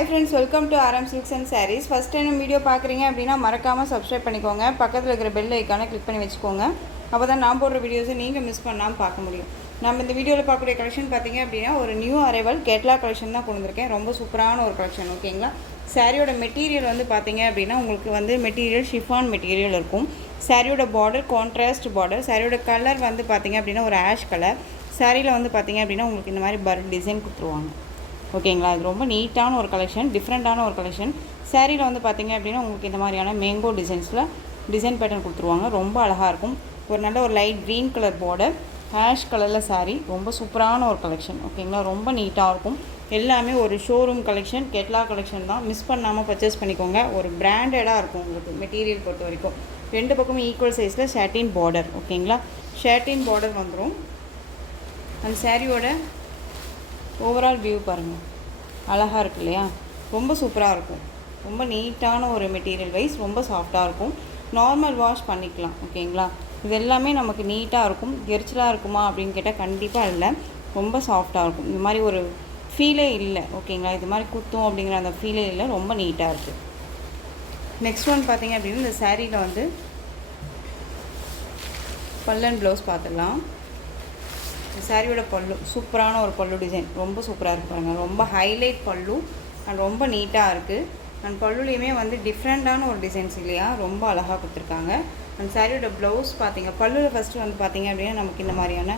Hi friends, welcome to RM Silks and Sarees. First time video பார்க்குறீங்க அப்படின்னா மறக்காமல் subscribe பண்ணிக்கோங்க. பக்கத்தில் இருக்கிற பெல் ஐக்கானை கிளிக் பண்ணி வச்சுக்கோங்க. அப்போ தான் நான் போடுற வீடியோஸை நீங்கள் மிஸ் பண்ணாமல் பார்க்க முடியும். நம்ம இந்த வீடியோவில் பார்க்கக்கூடிய கலெக்ஷன் பார்த்தீங்க அப்படின்னா ஒரு நியூ அரைவல் கேட்லா கலெக்ஷன் தான் கொண்டு வந்திருக்கேன். ரொம்ப சூப்பரான ஒரு கலெக்ஷன், ஓகேங்களா. சாரியோட மெட்டீரியல் வந்து பார்த்தீங்க அப்படின்னா உங்களுக்கு வந்து மெட்டீரியல் ஷிஃபான் மெட்டீரியல் இருக்கும். சாரியோட பார்டர் கான்ட்ராஸ்ட் பார்டர். சாரியோட கலர் வந்து பார்த்தீங்க அப்படின்னா ஒரு ஆஷ் கலர். சாரியில் வந்து பார்த்தீங்க அப்படின்னா உங்களுக்கு இந்த மாதிரி பர் டிசைன் கொடுத்துருவாங்க, ஓகேங்களா. அது ரொம்ப நீட்டான ஒரு கலெக்ஷன், டிஃப்ரெண்ட்டான ஒரு கலெக்ஷன். சாரியில் வந்து பார்த்திங்க அப்படின்னா உங்களுக்கு இந்த மாதிரியான மேங்கோ டிசைன்ஸில் டிசைன் பேட்டர்ன் கொடுத்துருவாங்க. ரொம்ப அழகாக இருக்கும். ஒரு நல்ல ஒரு light green colour border, ash கலரில் சாரீ. ரொம்ப சூப்பரான ஒரு கலெக்ஷன், ஓகேங்களா. ரொம்ப நீட்டாக இருக்கும். எல்லாமே ஒரு ஷோரூம் கலெக்ஷன், கேட்லா கலெக்ஷன் தான். மிஸ் பண்ணாமல் பர்ச்சேஸ் பண்ணிக்கோங்க. ஒரு பிராண்டடாக இருக்கும் உங்களுக்கு மெட்டீரியல் பொறுத்த வரைக்கும். ரெண்டு பக்கமும் ஈக்குவல் சைஸில் ஷர்ட்டின் பார்டர், ஓகேங்களா. ஷர்ட்டின் பார்டர் வந்துடும். அந்த சாரியோட ஓவரால் வியூ பாருங்கள், அழகாக இருக்கு இல்லையா. ரொம்ப சூப்பராக இருக்கும். ரொம்ப நீட்டான ஒரு மெட்டீரியல் வைஸ், ரொம்ப சாஃப்டாக இருக்கும். நார்மல் வாஷ் பண்ணிக்கலாம், ஓகேங்களா. இது எல்லாமே நமக்கு நீட்டாக இருக்கும். எரிச்சலாக இருக்குமா அப்படின்னு கேட்டால் கண்டிப்பாக இல்லை. ரொம்ப சாஃப்டாக இருக்கும். இந்த மாதிரி ஒரு ஃபீலே இல்லை, ஓகேங்களா. இது மாதிரி குத்தும் அப்படிங்கிற அந்த ஃபீலே இல்லை. ரொம்ப நீட்டாக இருக்குது. நெக்ஸ்ட் ஒன் பார்த்திங்க அப்படின்னா இந்த சாரியில் வந்து பல்லன் ப்ளவுஸ் பார்த்துடலாம். சாரியோட பல்லு சூப்பரான ஒரு பல்லு டிசைன், ரொம்ப சூப்பராக இருக்குது பாருங்கள். ரொம்ப ஹைலைட் பல்லு அண்ட் ரொம்ப நீட்டாக இருக்குது. அண்ட் பல்லுலேயுமே வந்து டிஃப்ரெண்ட்டான ஒரு டிசைன்ஸ் இல்லையா, ரொம்ப அழகாக கொடுத்துருக்காங்க. அண்ட் சாரியோட ப்ளவுஸ் பார்த்தீங்க, பல்லுவில் ஃபஸ்ட்டு வந்து பார்த்திங்க அப்படின்னா நமக்கு இந்த மாதிரியான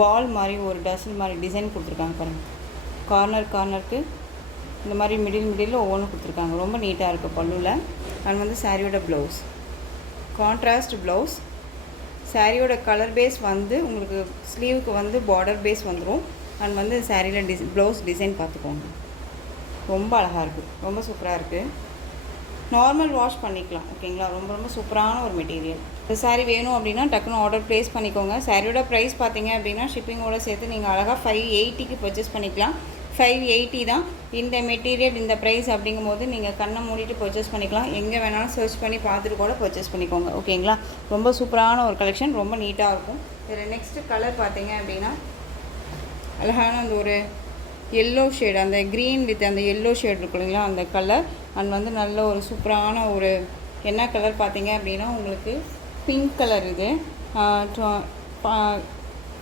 பால் மாதிரி ஒரு டசல் மாதிரி டிசைன் கொடுத்துருக்காங்க பாருங்கள். கார்னருக்கு இந்த மாதிரி மிடில் ஒவ்வொன்றும் கொடுத்துருக்காங்க. ரொம்ப நீட்டாக இருக்குது பல்லுவில். அண்ட் வந்து சாரியோட ப்ளவுஸ் கான்ட்ராஸ்ட் ப்ளவுஸ். சாரியோட கலர் பேஸ் வந்து உங்களுக்கு ஸ்லீவுக்கு வந்து பார்டர் பேஸ் வந்துடும். அண்ட் வந்து சாரியில் ப்ளவுஸ் டிசைன் பார்த்துக்கோங்க. ரொம்ப அழகாக இருக்குது, ரொம்ப சூப்பராக இருக்குது. நார்மல் வாஷ் பண்ணிக்கலாம், ஓகேங்களா. ரொம்ப சூப்பரான ஒரு மெட்டீரியல். இந்த சாரீ வேணும் அப்படின்னா டக்குன்னு ஆர்டர் ப்ளேஸ் பண்ணிக்கோங்க. சாரியோட ப்ரைஸ் பார்த்தீங்க அப்படின்னா ஷிப்பிங்கோடு சேர்த்து நீங்கள் அழகாக 580க்கு பர்ச்சேஸ் பண்ணிக்கலாம். 580 தான் இந்த மெட்டீரியல், இந்த ப்ரைஸ் அப்படிங்கும்போது நீங்கள் கண்ணை மூடிட்டு பர்ச்சேஸ் பண்ணிக்கலாம். எங்கே வேணாலும் சர்ச் பண்ணி பார்த்துட்டு கூட பர்ச்சேஸ் பண்ணிக்கோங்க, ஓகேங்களா. ரொம்ப சூப்பரான ஒரு கலெக்ஷன், ரொம்ப நீட்டாக இருக்கும். இதில் நெக்ஸ்ட்டு கலர் பார்த்தீங்க அப்படின்னா அழகான அந்த ஒரு எல்லோ ஷேடு, அந்த க்ரீன் வித் அந்த எல்லோ ஷேட் இருக்கும் இல்லைங்களா, அந்த கலர். அண்ட் வந்து நல்ல ஒரு சூப்பரான ஒரு என்ன கலர் பார்த்தீங்க அப்படின்னா உங்களுக்கு பிங்க் கலர். இது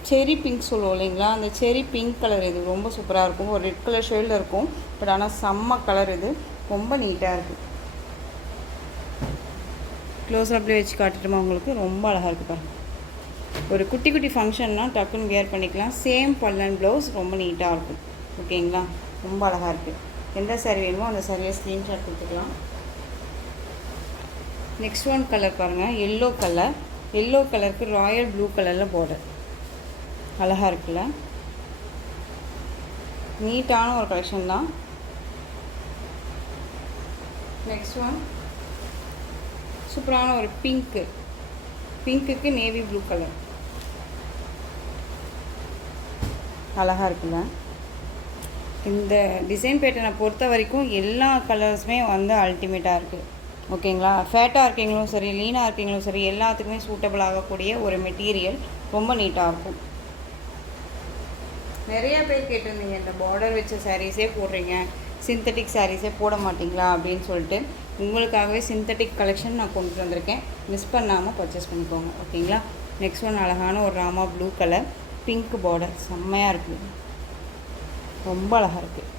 செரி பிங்க் சொல்லுவோம் இல்லைங்களா, அந்த செரி பிங்க் கலர். இது ரொம்ப சூப்பராக இருக்கும். ஒரு ரெட் கலர் ஷேடில் இருக்கும். பட் ஆனால் செம்ம கலர். இது ரொம்ப நீட்டாக இருக்குது. க்ளோஸ் அப்லேயே வச்சு காட்டுட்டுமா உங்களுக்கு. ரொம்ப அழகாக இருக்குது பாருங்கள். ஒரு குட்டி ஃபங்க்ஷன்னா டக்குன்னு வியர் பண்ணிக்கலாம். சேம் பல்லன் ப்ளவுஸ், ரொம்ப நீட்டாக இருக்கும், ஓகேங்களா. ரொம்ப அழகாக இருக்குது. எந்த சாரீ வேணுமோ அந்த சாரியை ஸ்க்ரீன்ஷாட் கொடுத்துக்கலாம். நெக்ஸ்ட் ஒன் கலர் பாருங்கள், எல்லோ கலர். எல்லோ கலருக்கு ராயல் ப்ளூ கலரில் பார்டர். அழகாக இருக்குல்ல. நீட்டான ஒரு கலெக்ஷன் தான். நெக்ஸ்ட் ஒன் சூப்பரான ஒரு பிங்க்குக்கு நேவி ப்ளூ கலர். அழகாக இருக்குல்ல. இந்த டிசைன் பேட்டர்னை பொறுத்த வரைக்கும் எல்லா கலர்ஸுமே வந்து அல்டிமேட்டாக இருக்குது, ஓகேங்களா. ஃபேட்டாக இருக்கீங்களும் சரி, லீனாக இருக்கீங்களும் சரி, எல்லாத்துக்குமே சூட்டபிள் ஆகக்கூடிய ஒரு மெட்டீரியல். ரொம்ப நீட்டாக இருக்கும். நிறையா பேர் கேட்டிருந்தீங்க, இந்த பார்டர் வச்ச சாரீஸே போடுறீங்க, சிந்தட்டிக் சாரீஸே போட மாட்டிங்களா அப்படின்னு சொல்லிட்டு. உங்களுக்காகவே சிந்தட்டிக் கலெக்ஷன் நான் கொண்டு வந்திருக்கேன். மிஸ் பண்ணாமல் பர்ச்சேஸ் பண்ணிக்கோங்க, ஓகேங்களா. நெக்ஸ்ட் ஒன் அழகான ஒரு Rama blue colour, pink border, செம்மையாக இருக்குது. ரொம்ப அழகாக இருக்குது.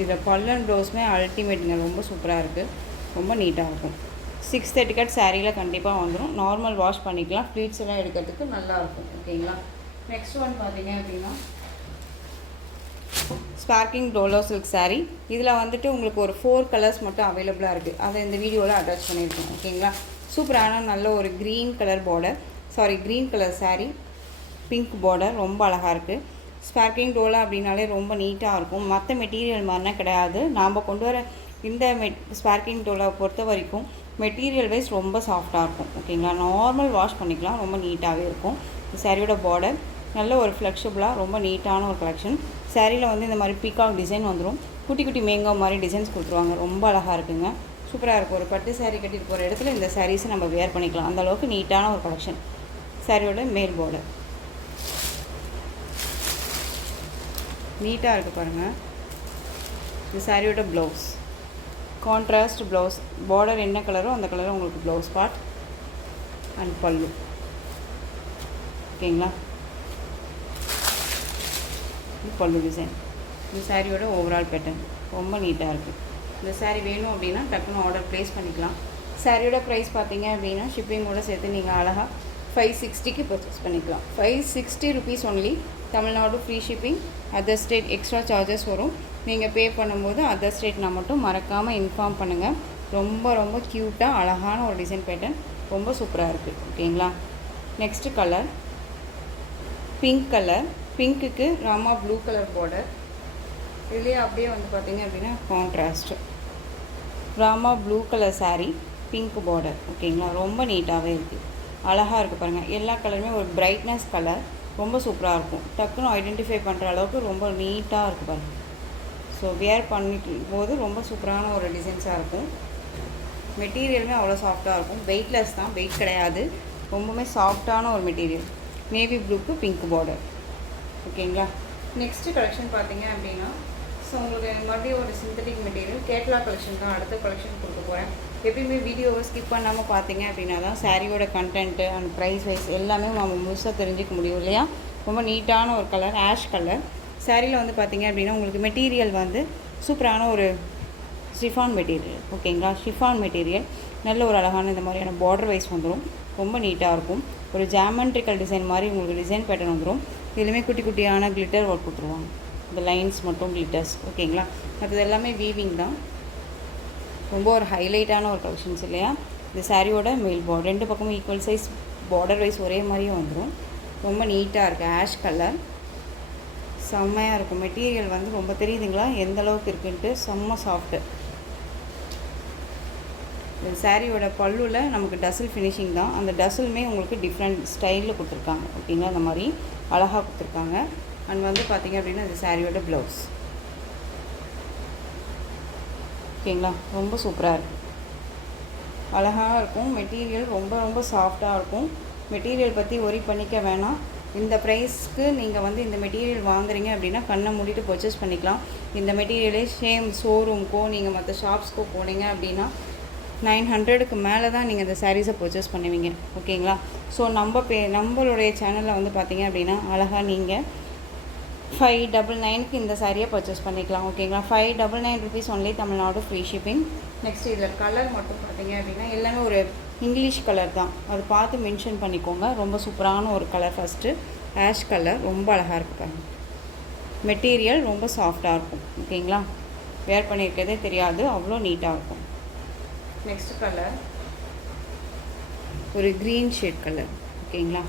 இதில் பல்லன் ப்ளவுஸுமே அல்டிமேட்டுங்க, ரொம்ப சூப்பராக இருக்குது. ரொம்ப நீட்டாக இருக்கும். 630 கட் சாரியில் கண்டிப்பாக வந்துடும். நார்மல் வாஷ் பண்ணிக்கலாம். ஃப்ளீட்ஸ் எல்லாம் எடுக்கிறதுக்கு நல்லாயிருக்கும், ஓகேங்களா. நெக்ஸ்ட் ஒன் பார்த்தீங்க அப்படின்னா ஸ்பார்க்கிங் டோலோ சில்க் சாரீ. இதில் வந்துட்டு உங்களுக்கு ஒரு 4 கலர்ஸ் மட்டும் அவைலபிளாக இருக்குது. அதை இந்த வீடியோவில் அட்டாச் பண்ணியிருக்கோம், ஓகேங்களா. சூப்பரான நல்ல ஒரு green colour sari, pink border, ரொம்ப அழகாக இருக்குது. ஸ்பார்க்கிங் டோலா அப்படின்னாலே ரொம்ப நீட்டாக இருக்கும். மற்ற மெட்டீரியல் மாதிரினா கிடையாது. நாம் கொண்டு வர இந்த ஸ்பார்க்கிங் டோலாவை பொறுத்த வரைக்கும் மெட்டீரியல் வைஸ் ரொம்ப சாஃப்டாக இருக்கும், ஓகேங்களா. நார்மல் வாஷ் பண்ணிக்கலாம். ரொம்ப நீட்டாகவே இருக்கும். சாரியோட பார்டர் நல்ல ஒரு ஃப்ளெக்சிபிளாக ரொம்ப நீட்டான ஒரு கலெக்ஷன். சாரியில் வந்து இந்த மாதிரி பீகாக் டிசைன் வந்துடும். குட்டி மேங்கோ மாதிரி டிசைன்ஸ் கொடுத்துருவாங்க. ரொம்ப அழகாக இருக்குங்க, சூப்பராக இருக்கும். ஒரு பட்டு சாரீ கட்டிட்டு போகிற இடத்துல இந்த சாரீஸை நம்ம வேர் பண்ணிக்கலாம். அந்தளவுக்கு நீட்டான ஒரு கலெக்ஷன். சாரியோட மேல் பார்டர் நீட்டாக இருக்குது பாருங்கள். இந்த சாரியோட ப்ளவுஸ் கான்ட்ராஸ்ட் ப்ளவுஸ், பார்டர் என்ன கலரோ அந்த கலரும் உங்களுக்கு ப்ளவுஸ் பார்ட் அண்ட் பல்லு. ஓகேங்களா, இது பல்லு டிசைன். இந்த சாரியோட ஓவரால் பேட்டர்ன் ரொம்ப நீட்டாக இருக்குது. இந்த சாரீ வேணும் அப்படின்னா டக்குன்னு ஆர்டர் ப்ளேஸ் பண்ணிக்கலாம். சாரியோட ப்ரைஸ் பார்த்தீங்க அப்படின்னா ஷிப்பிங்கோடு சேர்த்து நீங்கள் அழகாக 560க்கு பர்ச்சேஸ் பண்ணிக்கலாம். 560 rupees only. Tamil Nadu free shipping. Other state extra charges வரும். நீங்கள் பே பண்ணும்போது அதர் ஸ்டேட்னா மட்டும் மறக்காமல் இன்ஃபார்ம் பண்ணுங்கள். ரொம்ப ரொம்ப க்யூட்டாக அழகான ஒரு டிசைன் பேட்டர்ன், ரொம்ப சூப்பராக இருக்குது. ஓகேங்களா, நெக்ஸ்ட்டு கலர் பிங்க் கலர். பிங்க்குக்கு ராமா ப்ளூ கலர் பார்டர். இதுலேயே அப்படியே வந்து பார்த்திங்க அப்படின்னா contrast Rama blue colour sari, pink border. ஓகேங்களா, ரொம்ப நீட்டாகவே இருக்குது, அழகாக இருக்குது பாருங்கள். எல்லா கலருமே ஒரு பிரைட்னஸ் கலர், ரொம்ப சூப்பராக இருக்கும். டக்குன்னு ஐடென்டிஃபை பண்ணுற அளவுக்கு ரொம்ப நீட்டாக இருக்குது பாருங்கள். ஸோ வியர் பண்ணிக்கும் போது ரொம்ப சூப்பரான ஒரு டிசைன்ஸாக இருக்கும். மெட்டீரியலுமே அவ்வளோ சாஃப்டாக இருக்கும். வெயிட்லெஸ் தான், வெயிட் கிடையாது, ரொம்பவுமே சாஃப்டான ஒரு மெட்டீரியல். நேவி ப்ளூக்கு பிங்க் பார்டர். ஓகேங்களா, நெக்ஸ்ட்டு கலெக்ஷன் பார்த்தீங்க அப்படின்னா ஸோ உங்களுக்கு மறுபடியும் ஒரு சிந்தட்டிக் மெட்டீரியல் கேட்லாக் கலெக்ஷன் தான் அடுத்த கலெக்ஷன் கொடுக்க போகிறேன். எப்பயுமே வீடியோவை ஸ்கிப் பண்ணாமல் பார்த்தீங்க அப்படின்னா தான் சாரியோட கண்டென்ட்டு அண்ட் ப்ரைஸ் வைஸ் எல்லாமே நம்ம முழுசாக தெரிஞ்சிக்க முடியும் இல்லையா. ரொம்ப நீட்டான ஒரு கலர், ஆஷ் கலர். சாரியில் வந்து பார்த்திங்க அப்படின்னா உங்களுக்கு மெட்டீரியல் வந்து சூப்பரான ஒரு ஷிஃபான் மெட்டீரியல். ஓகேங்களா, ஷிஃபான் மெட்டீரியல் நல்ல ஒரு அழகான இந்த மாதிரியான பார்டர் வைஸ் வந்துடும், ரொம்ப நீட்டாக இருக்கும். ஒரு ஜாமெண்ட்ரிக்கல் டிசைன் மாதிரி உங்களுக்கு டிசைன் பேட்டர்ன் வந்துடும். இதுலேயுமே குட்டி குட்டியான கிளிட்டர் ஒர்க் கொடுத்துருவாங்க. இந்த லைன்ஸ் மட்டும் கிளிட்டர்ஸ். ஓகேங்களா, மற்றது எல்லாமே வீவிங் தான். ரொம்ப ஒரு ஹைலைட்டான ஒரு கலெக்ஷன்ஸ் இல்லையா. இந்த சாரியோட மேல் பார்டர் ரெண்டு பக்கமும் ஈக்குவல் சைஸ் பார்டர் வைஸ் ஒரே மாதிரியே வந்துடும். ரொம்ப நீட்டாக இருக்குது, ஆஷ் கலர், செம்மையாக இருக்கும். மெட்டீரியல் வந்து ரொம்ப தெரியுதுங்களா எந்த அளவுக்கு இருக்குன்ட்டு, செம்ம சாஃப்ட்டு. இந்த சாரியோட பல்லுவில் நமக்கு டசில் ஃபினிஷிங் தான். அந்த டசிலுமே உங்களுக்கு டிஃப்ரெண்ட் ஸ்டைலில் கொடுத்துருக்காங்க. ஓகேங்களா, அந்த மாதிரி அழகாக கொடுத்துருக்காங்க. அண்ட் வந்து பார்த்திங்க அப்படின்னா இந்த சாரியோட ப்ளவுஸ். ஓகேங்களா, ரொம்ப சூப்பராக இருக்குது, அழகாக இருக்கும். மெட்டீரியல் ரொம்ப ரொம்ப சாஃப்டாக இருக்கும். மெட்டீரியல் பற்றி ஒரி பண்ணிக்க வேணாம். இந்த ப்ரைஸ்க்கு நீங்கள் வந்து இந்த மெட்டீரியல் வாங்குறீங்க அப்படின்னா கண்ணை மூடிட்டு பர்ச்சேஸ் பண்ணிக்கலாம். இந்த மெட்டீரியலே ஷோரூம்க்கோ நீங்கள் மற்ற ஷாப்ஸ்க்கோ போனீங்க அப்படின்னா 900க்கு மேலே தான் நீங்கள் இந்த சாரீஸை பர்ச்சேஸ் பண்ணுவீங்க. ஓகேங்களா, ஸோ நம்மளுடைய சேனலில் வந்து பார்த்திங்க அப்படின்னா அழகாக நீங்கள் 599க்கு இந்த சாரியை பர்ச்சேஸ் பண்ணிக்கலாம். ஓகேங்களா, 599 rupees only, Tamil Nadu free shipping. Next இதில் கலர் மட்டும் பார்த்தீங்க அப்படின்னா எல்லாமே ஒரு இங்கிலீஷ் கலர் தான், அது பார்த்து மென்ஷன் பண்ணிக்கோங்க. ரொம்ப சூப்பரான ஒரு கலர். ஃபஸ்ட்டு ஆஷ் கலர், ரொம்ப அழகாக இருக்குது பாருங்கள். மெட்டீரியல் ரொம்ப சாஃப்டாக இருக்கும். ஓகேங்களா, வேர் பண்ணியிருக்கதே தெரியாது, அவ்வளோ நீட்டாக இருக்கும். நெக்ஸ்ட் கலர் ஒரு க்ரீன் ஷேட் கலர். ஓகேங்களா,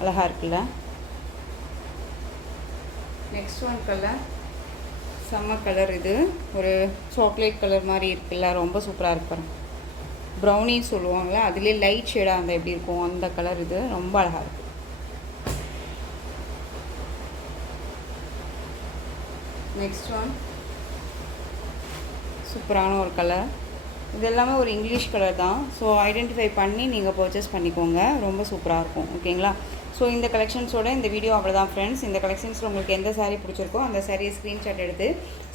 அழகாக இருக்குல்ல. நெக்ஸ்ட் ஒன் கலர் செம்ம கலர். இது ஒரு சாக்லேட் கலர் மாதிரி இருக்குல்ல, ரொம்ப சூப்பராக இருப்பாரு. ப்ரௌனி சொல்லுவாங்களே, அதுலேயே லைட் ஷேடாக அந்த எப்படி இருக்கும் அந்த கலர். இது ரொம்ப அழகாக இருக்குது. நெக்ஸ்ட் ஒன் சூப்பரான ஒரு கலர். இது எல்லாமே ஒரு இங்கிலீஷ் கலர் தான். ஸோ ஐடென்டிஃபை பண்ணி நீங்கள் பர்ச்சேஸ் பண்ணிக்கோங்க, ரொம்ப சூப்பராக இருக்கும். ஓகேங்களா, ஸோ இந்த கலெக்ஷன்ஸோட இந்த வீடியோ அவ்வளோதான் ஃப்ரெண்ட்ஸ். இந்த கலெக்ஷன்ஸில் உங்களுக்கு எந்த சாரீ பிடிச்சிருக்கோ அந்த சாரியை ஸ்க்ரீன்ஷாட் எடுத்து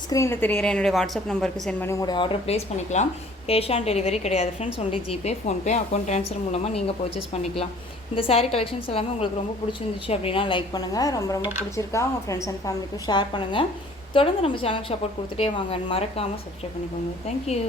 ஸ்க்ரீனில் தெரிகிற என்னுடைய வாட்ஸ்அப் நம்பருக்கு சென்ட் பண்ணி உங்களுடைய ஆர்டர் ப்ளேஸ் பண்ணிக்கலாம். கேஷ் ஆன் டெலிவரி கிடையாது friends, only GPay, PhonePe, account transfer மூலமாக நீங்கள் பர்ச்சேஸ் பண்ணிக்கலாம். இந்த சாரீ கலெக்ஷன்ஸ் எல்லாமே உங்களுக்கு ரொம்ப பிடிச்சிருந்துச்சு அப்படின்னா லைக் பண்ணுங்கள். ரொம்ப ரொம்ப பிடிச்சிருக்கா உங்கள் ஃப்ரெண்ட்ஸ் அண்ட் ஃபேமிலிக்கும் ஷேர் பண்ணுங்கள். தொடர்ந்து நம்ம சேனலுக்கு சப்போர்ட் கொடுத்துட்டே வாங்க. மறக்காமல் சப்ஸ்கிரைப் பண்ணிக்கோங்க. தேங்க்யூ.